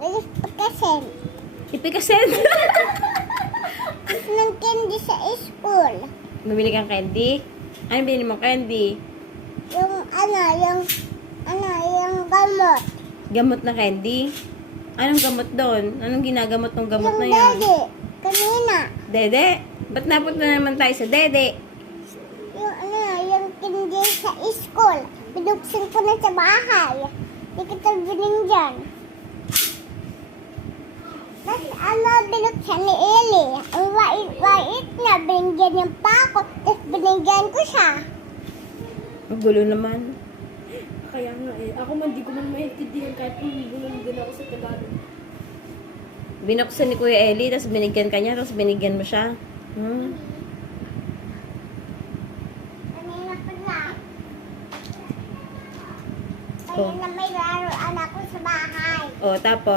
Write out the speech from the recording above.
Nilipakasin. Ipikasen. Ng candy sa school. Bumili kang candy? Ano binili mo candy? Yung gamot. Gamot na candy? Anong gamot doon? Anong ginagamot ng gamot Yung na yan? daddy. Kanina. Dede? Ba't napunta naman tayo sa dede? Yung candy sa school. Binuksan ko na sa bahay. Hindi kita binigyan. Tapos binuksan ni Eli. Ang wait niya, binigyan niya pa ako. Tapos binigyan ko siya. Magulo naman. Kaya nga eh. Ako man, di ko man maintindihan kahit bulong din ako sa Tagalog. Binuksan ni Kuya Eli, tapos binigyan ka niya, tapos binigyan mo siya. Kanina pa lang. Oh. Kaya na may laruan ako sa bahay. O, tapos?